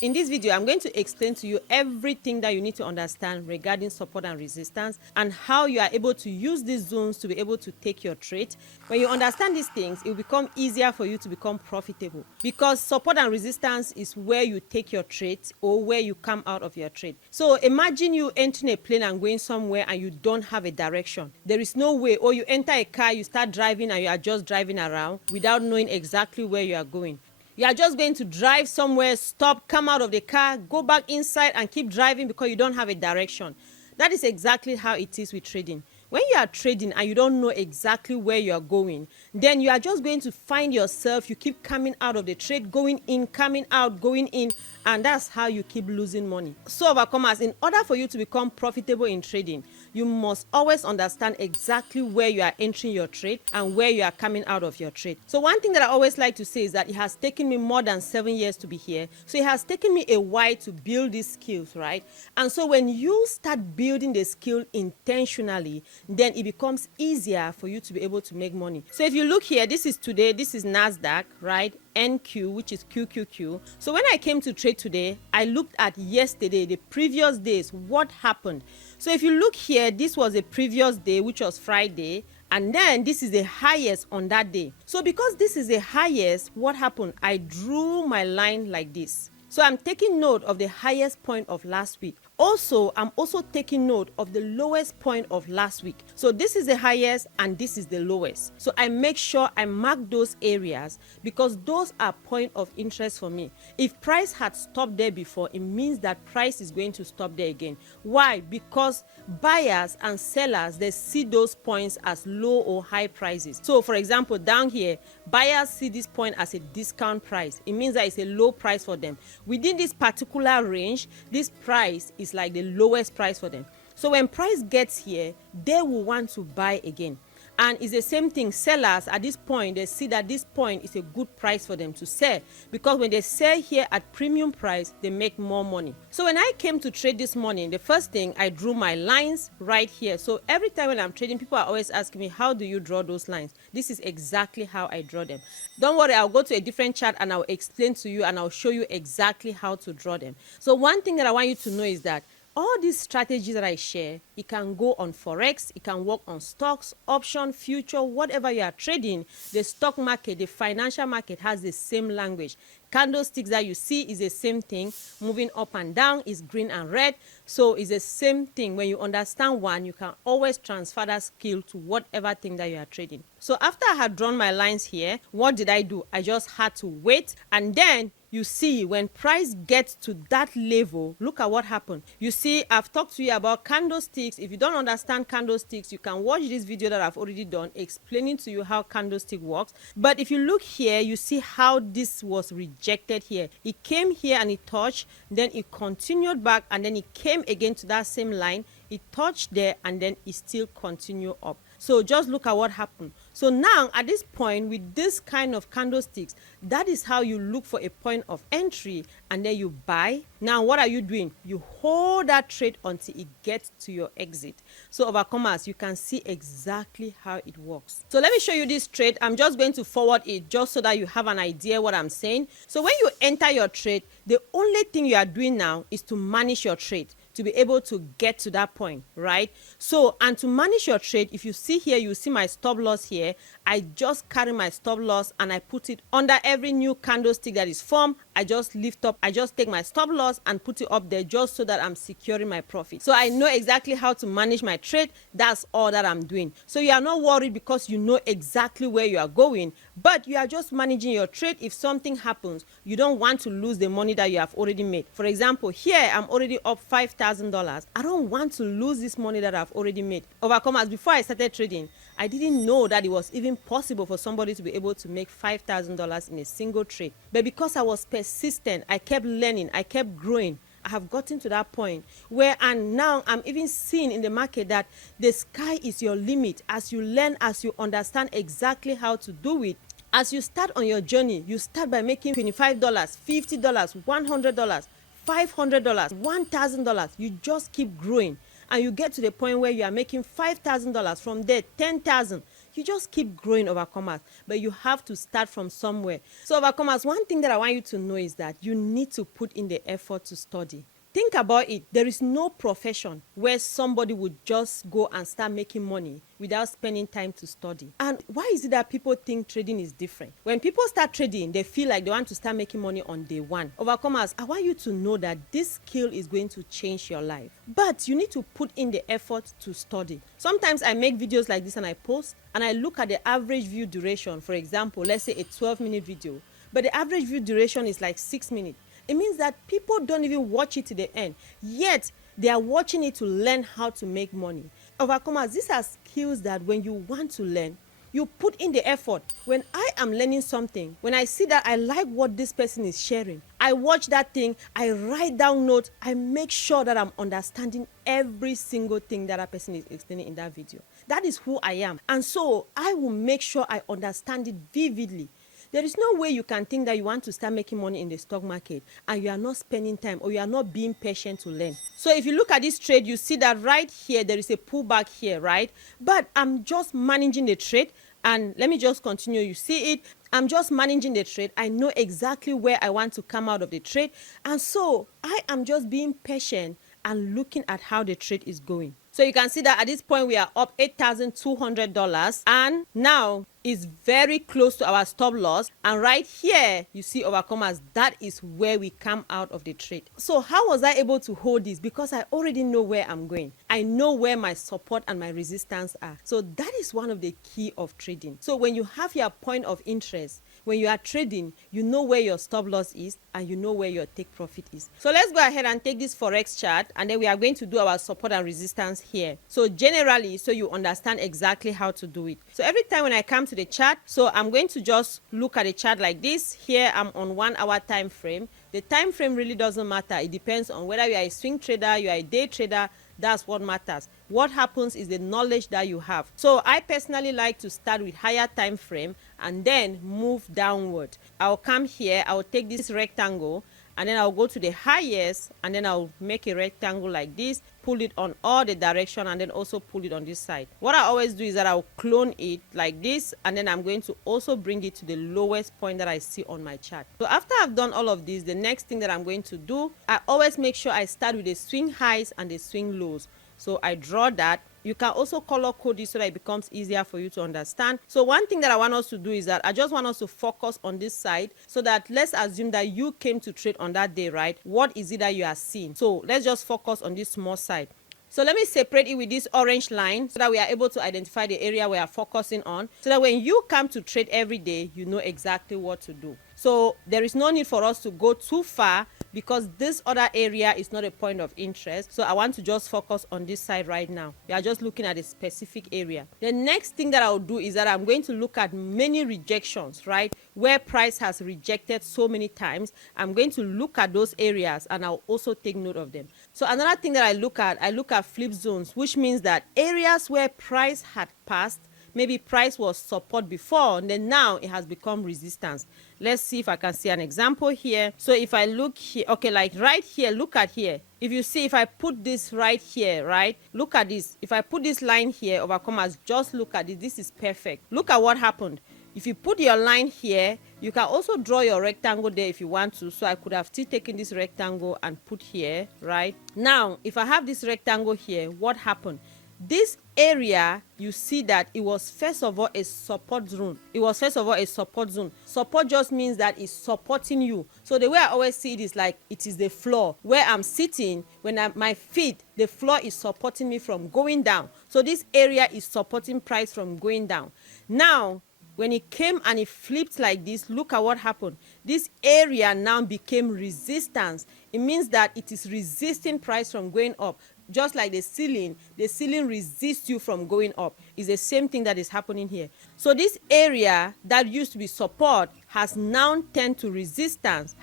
In this video, I'm going to explain to you everything that you need to understand regarding support and resistance and how you are able to use these zones to be able to take your trade. When you understand these things, it will become easier for you to become profitable because support and resistance is where you take your trade or where you come out of your trade. So imagine you entering a plane and going somewhere and you don't have a direction. There is no way, or you enter a car, you start driving and you are just driving around without knowing exactly where you are going. You are just going to drive somewhere, stop, come out of the car, go back inside and keep driving because you don't have a direction. That is exactly how it is with trading. When you are trading and you don't know exactly where you are going, then you are just going to find yourself, you keep coming out of the trade, going in, coming out, going in, and that's how you keep losing money. So overcomers, in order for you to become profitable in trading, you must always understand exactly where you are entering your trade and where you are coming out of your trade. So one thing that I always like to say is that it has taken me more than 7 years to be here. So it has taken me a while to build these skills, right? And so when you start building the skill intentionally, then it becomes easier for you to be able to make money. So if you look here, this is today, this is NASDAQ, right? NQ, which is QQQ. So when I came to trade today, I looked at yesterday, the previous days, what happened. So if you look here, this was a previous day, which was Friday, and then this is the highest on that day. So because this is the highest, what happened? I drew my line like this. So I'm taking note of the highest point of last week. Also, I'm also taking note of the lowest point of last week. So this is the highest and this is the lowest. So I make sure I mark those areas because those are point of interest for me. If price had stopped there before, it means that price is going to stop there again. Why? Because buyers and sellers, they see those points as low or high prices. So for example, down here, buyers see this point as a discount price. It means that it's a low price for them. Within this particular range, this price is like the lowest price for them. So when price gets here, they will want to buy again. And it's the same thing. Sellers at this point, they see that this point is a good price for them to sell because when they sell here at premium price, they make more money. So when I came to trade this morning, the first thing, I drew my lines right here. So every time when I'm trading, people are always asking me, how do you draw those lines? This is exactly how I draw them. Don't worry, I'll go to a different chart and I'll explain to you and I'll show you exactly how to draw them. So one thing that I want you to know is that all these strategies that I share, it can go on Forex, it can work on stocks, option, future, whatever you are trading. The stock market, the financial market has the same language. Candlesticks that you see is the same thing. Moving up and down is green and red. So it's the same thing. When you understand one, you can always transfer that skill to whatever thing that you are trading. So after I had drawn my lines here, what did I do? I just had to wait, and then you see when price gets to that level, look at what happened. You see, I've talked to you about candlesticks. If you don't understand candlesticks, you can watch this video that I've already done explaining to you how candlestick works. But if you look here, you see how this was rejected here. It came here and it touched, then it continued back, and then it came again to that same line. It touched there and then it still continued up. So just look at what happened. So now at this point with this kind of candlesticks, that is how you look for a point of entry and then you buy. Now what are you doing? You hold that trade until it gets to your exit. So overcomers, you can see exactly how it works. So let me show you this trade. I'm just going to forward it just so that you have an idea what I'm saying. So when you enter your trade, the only thing you are doing now is to manage your trade, to be able to get to that point, right? So, and to manage your trade, if you see here, you see my stop loss here. I just carry my stop loss and I put it under every new candlestick that is formed. I just lift up, I just take my stop loss and put it up there just so that I'm securing my profit. So I know exactly how to manage my trade. That's all that I'm doing. So you are not worried because you know exactly where you are going, but you are just managing your trade. If something happens, you don't want to lose the money that you have already made. For example, here I'm already up $5,000. I don't want to lose this money that I've already made. Overcomers, before I started trading, I didn't know that it was even possible for somebody to be able to make $5,000 in a single trade. But because I was persistent, I kept learning, I kept growing. I have gotten to that point where, and now I'm even seeing in the market that the sky is your limit. As you learn, as you understand exactly how to do it, as you start on your journey, you start by making $25, $50, $100, $500, $1,000. You just keep growing and you get to the point where you are making $5,000. From there, $10,000. You just keep growing, overcomers, but you have to start from somewhere. So overcomers, one thing that I want you to know is that you need to put in the effort to study. Think about it. There is no profession where somebody would just go and start making money without spending time to study. And why is it that people think trading is different? When people start trading, they feel like they want to start making money on day one. Overcomers, I want you to know that this skill is going to change your life. But you need to put in the effort to study. Sometimes I make videos like this and I post, and I look at the average view duration. For example, let's say a 12-minute video, but the average view duration is like 6 minutes. It means that people don't even watch it to the end, yet they are watching it to learn how to make money. Overcomers, these are skills that when you want to learn, you put in the effort. When I am learning something, when I see that I like what this person is sharing, I watch that thing, I write down notes, I make sure that I'm understanding every single thing that person is explaining in that video. That is who I am. And so I will make sure I understand it vividly. There is no way you can think that you want to start making money in the stock market and you are not spending time or you are not being patient to learn. So if you look at this trade, you see that right here, there is a pullback here, right? But I'm just managing the trade. And let me just continue. You see it. I'm just managing the trade. I know exactly where I want to come out of the trade. And so I am just being patient and looking at how the trade is going. So you can see that at this point we are up $8,200, and now is very close to our stop loss. And right here you see, overcomers, that is where we come out of the trade. So how was I able to hold this? Because I already know where I'm going. I know where my support and my resistance are. So that is one of the key of trading. So when you have your point of interest, when you are trading, you know where your stop loss is and you know where your take profit is. So let's go ahead and take this forex chart, and then we are going to do our support and resistance here. So generally, so you understand exactly how to do it. So every time when I come to the chart, so I'm going to just look at the chart like this. Here I'm on 1 hour time frame. The time frame really doesn't matter. It depends on whether you are a swing trader, you are a day trader. That's what matters. What happens is the knowledge that you have. So I personally like to start with higher time frame and then move downward. I'll come here, I'll take this rectangle, and then I'll go to the highest, and then I'll make a rectangle like this, pull it on all the direction, and then also pull it on this side. What I always do is that I'll clone it like this, and then I'm going to also bring it to the lowest point that I see on my chart. So after I've done all of this, the next thing that I'm going to do, I always make sure I start with the swing highs and the swing lows. So I draw that. You can also color code this so that it becomes easier for you to understand. So one thing that I want us to do is that I just want us to focus on this side, so that let's assume that you came to trade on that day, right? What is it that you are seeing? So let's just focus on this small side. So let me separate it with this orange line so that we are able to identify the area we are focusing on, so that when you come to trade every day, you know exactly what to do. So there is no need for us to go too far because this other area is not a point of interest. So I want to just focus on this side right now. We are just looking at a specific area. The next thing that I'll do is that I'm going to look at many rejections, right? Where price has rejected so many times. I'm going to look at those areas and I'll also take note of them. So another thing that I look at flip zones, which means that areas where price had passed, maybe price was support before, and then now it has become resistance. Let's see if I can see an example here. So if I look here, okay, like right here, look at here. If you see, if I put this right here, right, look at this. If I put this line here, overcomers, just look at it. This is perfect. Look at what happened. If you put your line here, you can also draw your rectangle there if you want to. So I could have still taken this rectangle and put here, right? Now, if I have this rectangle here, what happened? This area, you see that it was first of all a support zone. It was first of all a support zone. Support just means that it's supporting you. So the way I always see it is like it is the floor. Where I'm sitting, when my feet, the floor is supporting me from going down. So this area is supporting price from going down. Now, when it came and it flipped like this, look at what happened. This area now became resistance. It means that it is resisting price from going up. Just like the ceiling resists you from going up. It's the same thing that is happening here. So this area that used to be support has now turned to resistance,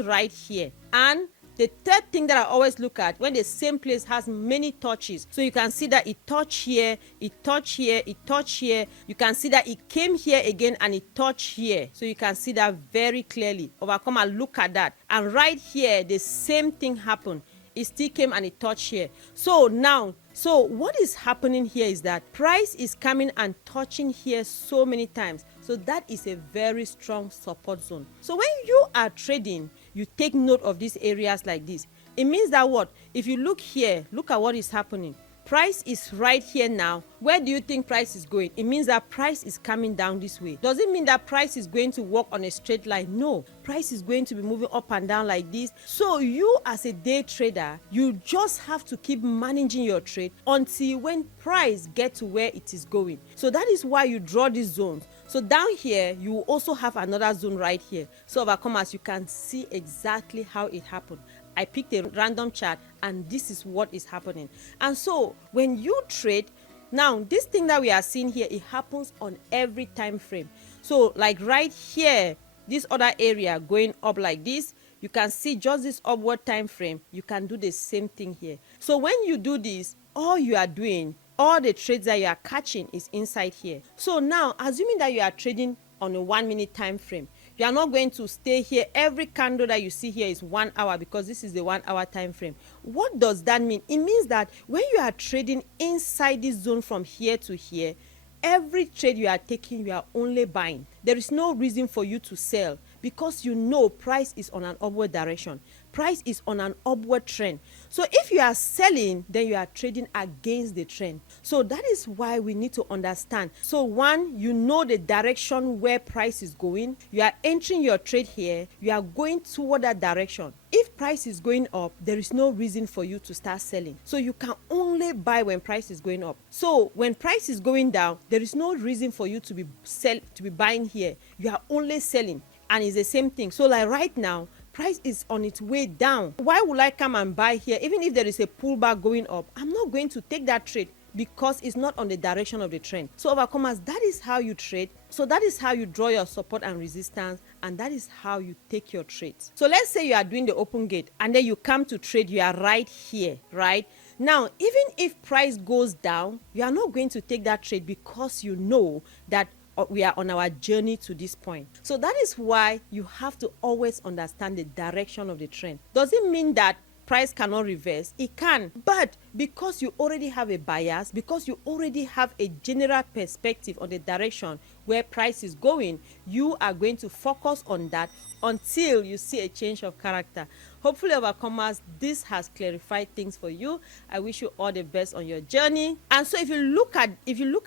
right here. And the third thing that I always look at, when the same place has many touches, so you can see that it touched here, it touched here, it touched here. You can see that it came here again and it touched here. So you can see that very clearly. Overcome and look at that. And right here, the same thing happened. it still came and it touched here. So now, so what is happening here is that price is coming and touching here so many times. So that is a very strong support zone. So when you are trading, you take note of these areas like this. It means that what? If you look here, look at what is happening. Price is right here now. Where do you think price is going? It means that price is coming down this way. Does it mean that price is going to walk on a straight line? No. Price is going to be moving up and down like this. So you as a day trader, you just have to keep managing your trade until when price gets to where it is going. So that is why you draw these zones. So down here, you will also have another zone right here. So overcomers, you can see exactly how it happened. I picked a random chart and this is what is happening. And so when you trade, now this thing that we are seeing here, it happens on every time frame. So like right here, this other area going up like this, you can see just this upward time frame. You can do the same thing here. So when you do this, all you are doing, all the trades that you are catching is inside here. So now, assuming that you are trading on a 1 minute time frame, you are not going to stay here. Every candle that you see here is 1 hour because this is the 1 hour time frame. What does that mean? It means that when you are trading inside this zone from here to here, every trade you are taking, you are only buying. There is no reason for you to sell because you know price is on an upward direction. Price is on an upward trend. So if you are selling, then you are trading against the trend. So that is why we need to understand. So one, you know the direction where price is going. You are entering your trade here. You are going toward that direction. If price is going up, there is no reason for you to start selling. So you can only buy when price is going up. So when price is going down, there is no reason for you to be buying here. You are only selling. And it's the same thing. So like right now, price is on its way down. Why would I come and buy here? Even if there is a pullback going up, I'm not going to take that trade because it's not on the direction of the trend. So overcomers, that is how you trade. So that is how you draw your support and resistance, and that is how you take your trades. So let's say you are doing the open gate and then you come to trade, you are right here, right? Now, even if price goes down, you are not going to take that trade because you know that we are on our journey to this point. So that is why you have to always understand the direction of the trend. Does it mean that price cannot reverse? It can, but because you already have a bias, because you already have a general perspective on the direction where price is going, you are going to focus on that until you see a change of character. Hopefully, overcomers, this has clarified things for you. I wish you all the best on your journey. And so if you look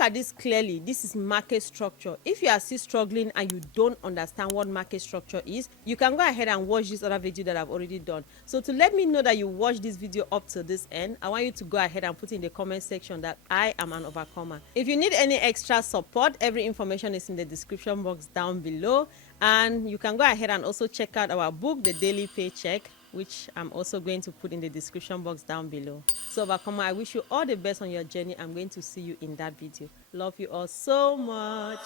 at this clearly, this is market structure. If you are still struggling and you don't understand what market structure is, you can go ahead and watch this other video that I've already done. So to let me know that you watched this video up to this end, I want you to go ahead and put in the comment section that I am an overcomer. If you need any extra support, every information is in the description box down below. And you can go ahead and also check out our book, The Daily Paycheck, which I'm also going to put in the description box down below. So overcomer, I wish you all the best on your journey. I'm going to see you in that video. Love you all so much.